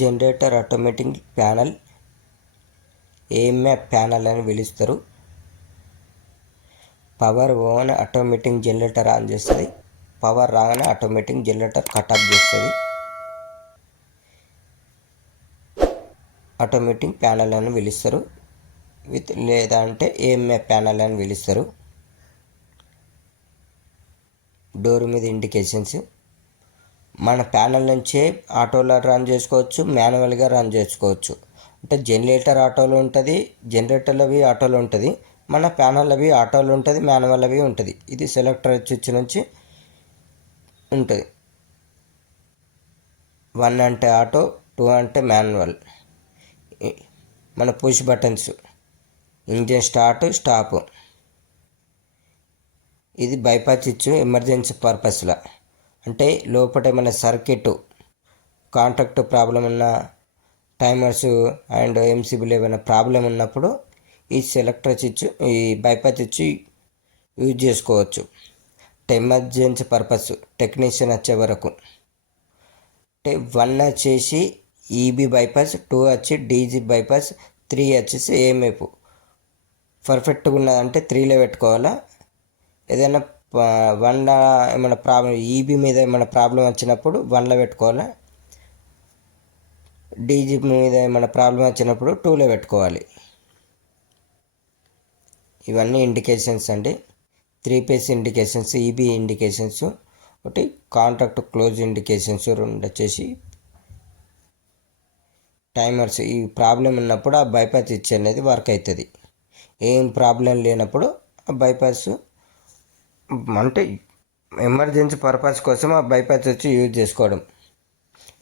Generator automatic panel AMF panel అని పిలుస్తారు. Power own automatic generator on చేస్తుంది. Power రాగానే ఆటోమేటిక్ జనరేటర్ కట్ ఆఫ్ చేస్తుంది. ఆటోమేటిక్ ప్యానల్ అని పిలుస్తారు. లేదా అంటే ఏఎంఎఫ్ ప్యానల్ అని పిలుస్తారు. డోర్ మీద ఇండికేషన్స్ మన ప్యానల్ నుంచే ఆటోలో రన్ చేసుకోవచ్చు, మాన్యువల్గా రన్ చేసుకోవచ్చు. అంటే జనరేటర్ ఆటోలో ఉంటుంది, జనరేటర్లు అవి ఆటోలో ఉంటుంది, మన ప్యానల్ అవి ఆటోలో ఉంటుంది, మాన్యువల్ అవి ఉంటుంది. ఇది సెలెక్టర్ స్విచ్ నుంచి ఉంటుంది. 1 అంటే ఆటో, 2 అంటే మాన్యువల్. మన push buttons engine start stop. ఇది బైపాస్ స్విచ్ ఎమర్జెన్సీ పర్పస్లో, అంటే లోపల ఏమైనా సర్క్యూట్ కాంటాక్ట్ ప్రాబ్లం ఉన్న టైమర్స్ అండ్ ఎంసీబీలో ఏమైనా ప్రాబ్లం ఉన్నప్పుడు ఈ సెలెక్టర్ స్విచ్, ఈ బైపాస్ స్విచ్ యూజ్ చేసుకోవచ్చు. ఎమర్జెన్సీ పర్పస్ టెక్నీషియన్ వచ్చే వరకు. అంటే 1 వచ్చేసి ఈబీ బైపాస్, 2 వచ్చి డీజీ బైపాస్, 3 వచ్చేసి ఏఎంఎఫ్. పర్ఫెక్ట్గా ఉన్నదంటే 3లో పెట్టుకోవాలా. ఏదైనా 1లో ఏమైనా ప్రాబ్లం, ఈబీ మీద ఏమైనా ప్రాబ్లం వచ్చినప్పుడు 1లో పెట్టుకోవాలా. డీజీ మీద ఏమైనా ప్రాబ్లం వచ్చినప్పుడు 2లో పెట్టుకోవాలి. ఇవన్నీ ఇండికేషన్స్ అండి. 3 ఫేస్ ఇండికేషన్స్, ఈబీ ఇండికేషన్స్, ఒకటి కాంటాక్ట్ క్లోజ్ ఇండికేషన్స్, 2 వచ్చేసి టైమర్స్. ఈ ప్రాబ్లం ఉన్నప్పుడు ఆ బైపాస్ స్విచ్ అనేది వర్క్ అవుతుంది. ఏం ప్రాబ్లం లేనప్పుడు ఆ బైపాస్, అంటే ఎమర్జెన్సీ పర్పస్ కోసం ఆ బైపాస్ వచ్చి యూజ్ చేసుకోవడం.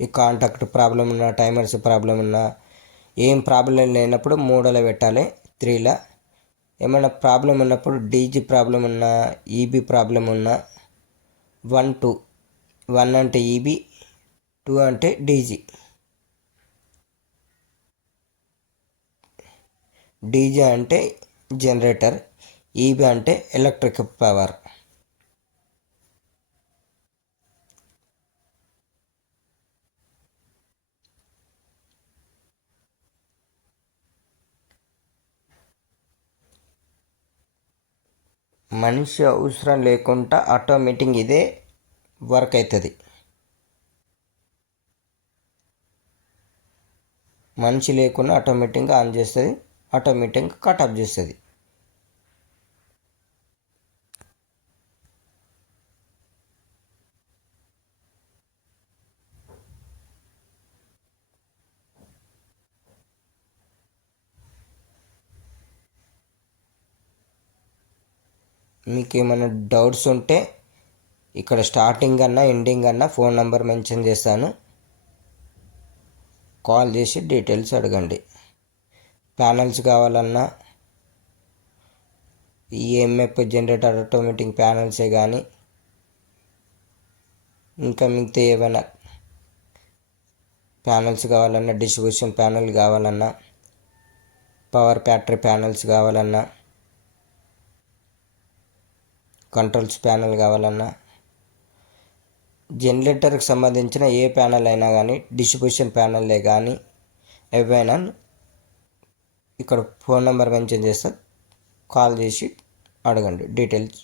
ఈ కాంటాక్ట్ ప్రాబ్లం ఉన్నా, టైమర్స్ ప్రాబ్లం ఉన్నా, ఏం ప్రాబ్లం లేనప్పుడు 3లో పెట్టాలి, 3లో. ఏమైనా ప్రాబ్లం ఉన్నప్పుడు డీజీ ప్రాబ్లం ఉన్నా, ఈబీ ప్రాబ్లం ఉన్నా 1, 2. 1 అంటే ఈబీ, 2 అంటే డీజీ. డీజీ అంటే జనరేటర్, ఈబీ అంటే ఎలక్ట్రిక్ పవర్. మనిషి అవసరం లేకుండా ఆటోమేటిక్ ఇదే వర్క్ అవుతుంది. మనిషి లేకుండా ఆటోమేటిక్గా ఆన్ చేస్తుంది, ఆటోమేటిక్గా కట్ ఆఫ్ చేస్తుంది. మీకు ఏమైనా డౌట్స్ ఉంటే ఇక్కడ స్టార్టింగ్ అన్నా ఎండింగ్ అన్నా ఫోన్ నెంబర్ మెన్షన్ చేస్తాను, కాల్ చేసి డీటెయిల్స్ అడగండి. ప్యానల్స్ కావాలన్నా, ఈఎంఎఫ్ జనరేటర్ ఆటోమేటిక్ ప్యానల్సే కానీ, ఇంకా మిగతా ఏమైనా ప్యానల్స్ కావాలన్నా, డిస్ట్రిబ్యూషన్ ప్యానల్ కావాలన్నా, పవర్ బ్యాటరీ ప్యానల్స్ కావాలన్నా, కంట్రోల్స్ ప్యానల్ కావాలన్నా, జనరేటర్కి సంబంధించిన ఏ ప్యానల్ అయినా కానీ, డిస్ట్రిబ్యూషన్ ప్యానల్లే కానీ ఏవైనా ఇక్కడ ఫోన్ నెంబర్ మెన్షన్ చేస్తే కాల్ చేసి అడగండి డీటెయిల్స్.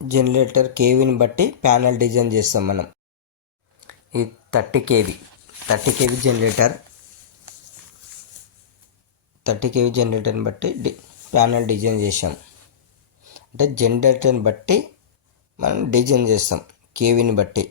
జనరేటర్ కేవీని బట్టి ప్యానల్ డిజైన్ చేస్తాం మనం. ఈ 30 కేవీ జనరేటర్, 30 కేవీ జనరేటర్ని బట్టి ప్యానల్ డిజైన్ చేసాం. అంటే జనరేటర్ని బట్టి మనం డిజైన్ చేస్తాం కేవీని బట్టి.